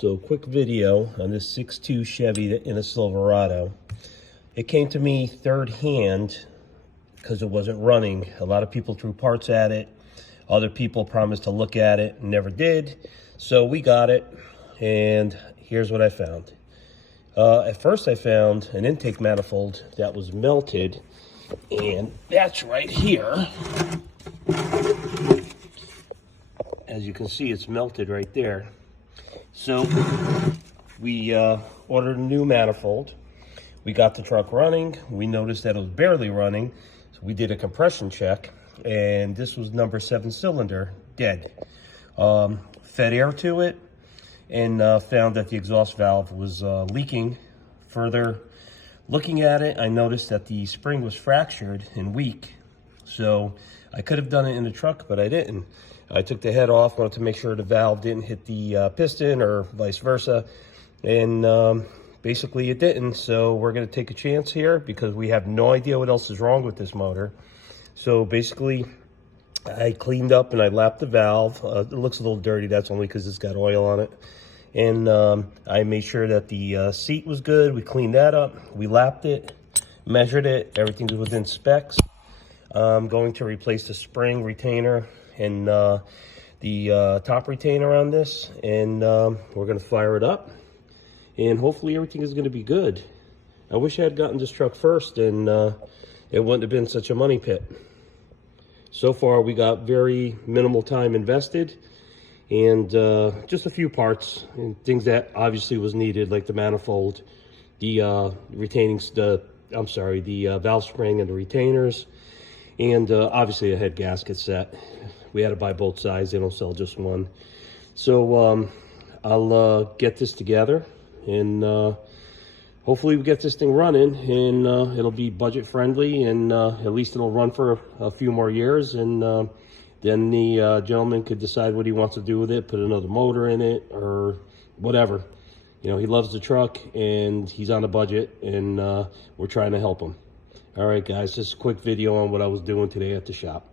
So quick video on this 6.2 Chevy in a Silverado. It came to me third hand because it wasn't running. A lot of people threw parts at it. Other people promised to look at it and never did. So we got it, and here's what I found. At first I found an intake manifold that was melted, and that's right here. As you can see, it's melted right there. So we ordered a new manifold. We got the truck running. We noticed that it was barely running. So we did a compression check, and this was number 7 cylinder, dead. Fed air to it, and found that the exhaust valve was leaking. Further looking at it, I noticed that the spring was fractured and weak. So I could have done it in the truck, but I didn't. I took the head off, wanted to make sure the valve didn't hit the piston or vice versa. And basically it didn't. So we're gonna take a chance here because we have no idea what else is wrong with this motor. So basically I cleaned up and I lapped the valve. It looks a little dirty, that's only because it's got oil on it. And I made sure that the seat was good. We cleaned that up. We lapped it, measured it. Everything was within specs. I'm going to replace the spring retainer and the top retainer on this, and we're going to fire it up, and hopefully everything is going to be good. I wish I had gotten this truck first, and it wouldn't have been such a money pit. So far we got very minimal time invested, and just a few parts and things that obviously was needed, like the manifold, the valve spring and the retainers, and obviously a head gasket set. We had to buy both sides. They don't sell just one. So I'll get this together, and hopefully we get this thing running, and it'll be budget friendly, and at least it'll run for a few more years, and then the gentleman could decide what he wants to do with it, put another motor in it or whatever. You know, he loves the truck and he's on a budget, and we're trying to help him. All right, guys, just a quick video on what I was doing today at the shop.